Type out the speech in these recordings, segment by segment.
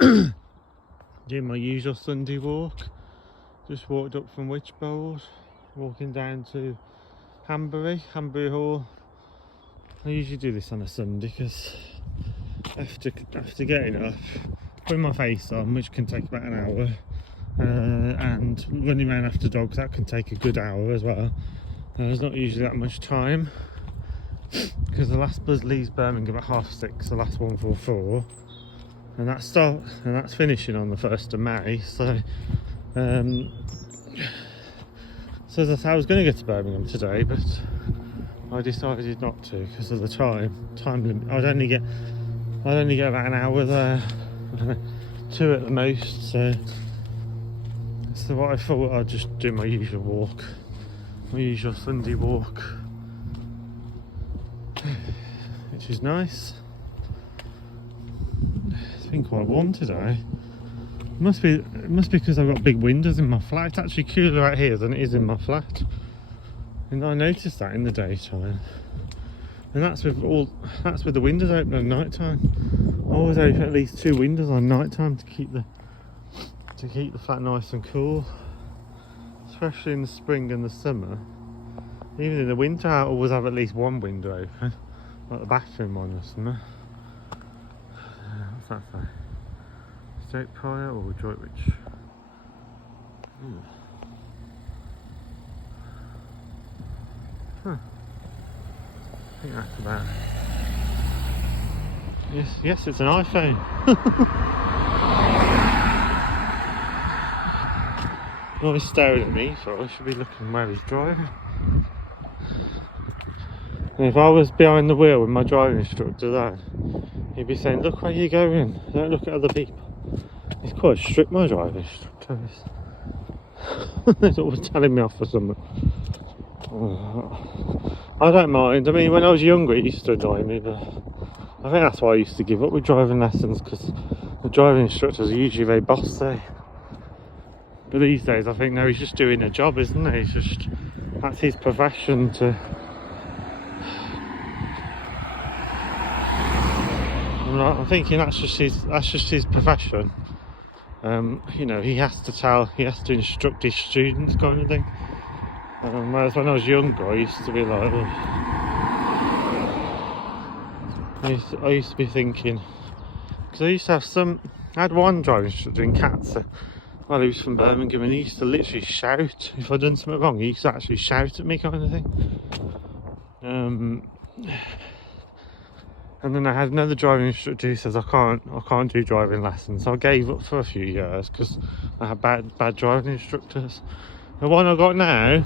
Doing my usual Sunday walk. Just walked up from Witchbold, walking down to Hanbury Hall. I usually do this on a Sunday because after getting up, putting my face on, which can take about an hour, and running around after dogs, that can take a good hour as well. There's not usually that much time because the last bus leaves Birmingham at 6:30, the last one for 4, and that's finishing on the 1st of May. So as I say, I was going to get to Birmingham today, but I decided not to because of the time limit. I'd only get about an hour there, 2 at the most. So what I thought, I'd just do my usual walk, my usual Sunday walk, which is nice. It's been quite warm today. It must be because I've got big windows in my flat. It's actually cooler out here than it is in my flat, and I noticed that in the daytime. And that's with the windows open at night time. I always open at least 2 windows on night time to keep the flat nice and cool, especially in the spring and the summer. Even in the winter, I always have at least 1 window open, like the bathroom one or something. What's that say? Straight Prior or Droitwich? Huh. I think that's about. Yes, it's an iPhone. Not he's staring at me, so I should be looking where he's driving. And if I was behind the wheel with my driving instructor there, he'd be saying, "Look where you're going, don't look at other people." He's quite strict, my driving instructor is. He's always telling me off for something. I don't mind. I mean, when I was younger it used to annoy me, but I think that's why I used to give up with driving lessons, because the driving instructors are usually very bossy. But these days I think, no, he's just doing a job, isn't he? That's his profession to... I'm thinking that's just his profession. You know, he has to instruct his students, kind of thing. Whereas when I was younger, I used to be like, I used to be thinking, because I had one driving instructor in Cats. Well, he was from Birmingham, and he used to literally shout if I'd done something wrong. He used to actually shout at me, kind of thing. And then I had another driving instructor who says I can't do driving lessons. So I gave up for a few years because I had bad driving instructors. The one I got now,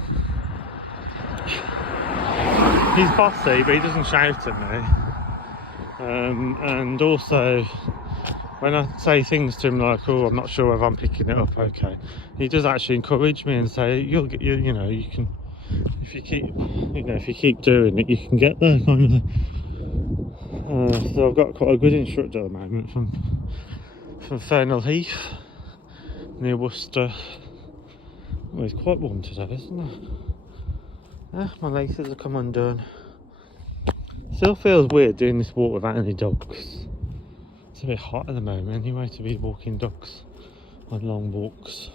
he's bossy, but he doesn't shout at me. And also, when I say things to him like, "Oh, I'm not sure whether I'm picking it up okay," he does actually encourage me and say, you can, if you keep doing it, you can get there, kind of thing. So I've got quite a good instructor at the moment from Fernal Heath near Worcester. Well, it's quite warm today, isn't it? My laces have come undone. Still feels weird doing this walk without any dogs. It's a bit hot at the moment anyway to be walking dogs on long walks.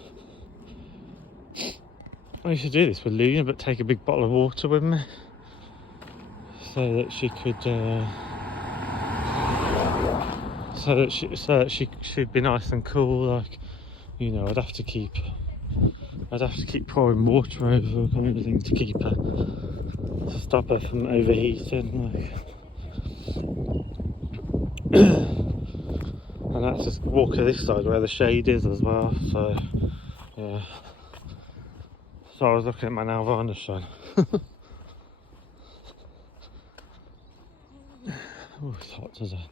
I used to do this with Luna, but take a big bottle of water with me so that she could she'd be nice and cool. Like, you know, I'd have to keep pouring water over her, kind of thing, to stop her from overheating. And that's just walk to this side where the shade is as well. So yeah. So I was looking at my nail varnish on. Oh, it's hot today.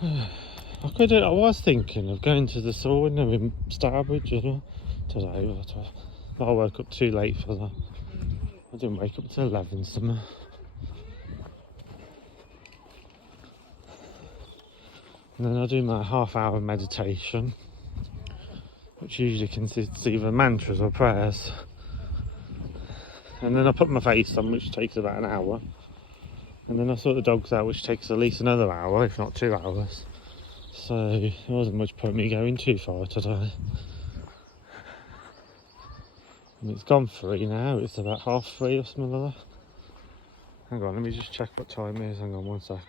I was thinking of going to the sauna in Starbridge as well today, but I woke up too late for that. I didn't wake up until 11 somewhere. And then I do my half-hour meditation, which usually consists either mantras or prayers. And then I put my face on, which takes about an hour. And then I sort the dogs out, which takes at least another hour, if not 2 hours. so there wasn't much point me going too far today. And it's gone 3 now, it's about 3:30 or something like that. Hang on, let me just check what time it is, hang on one sec.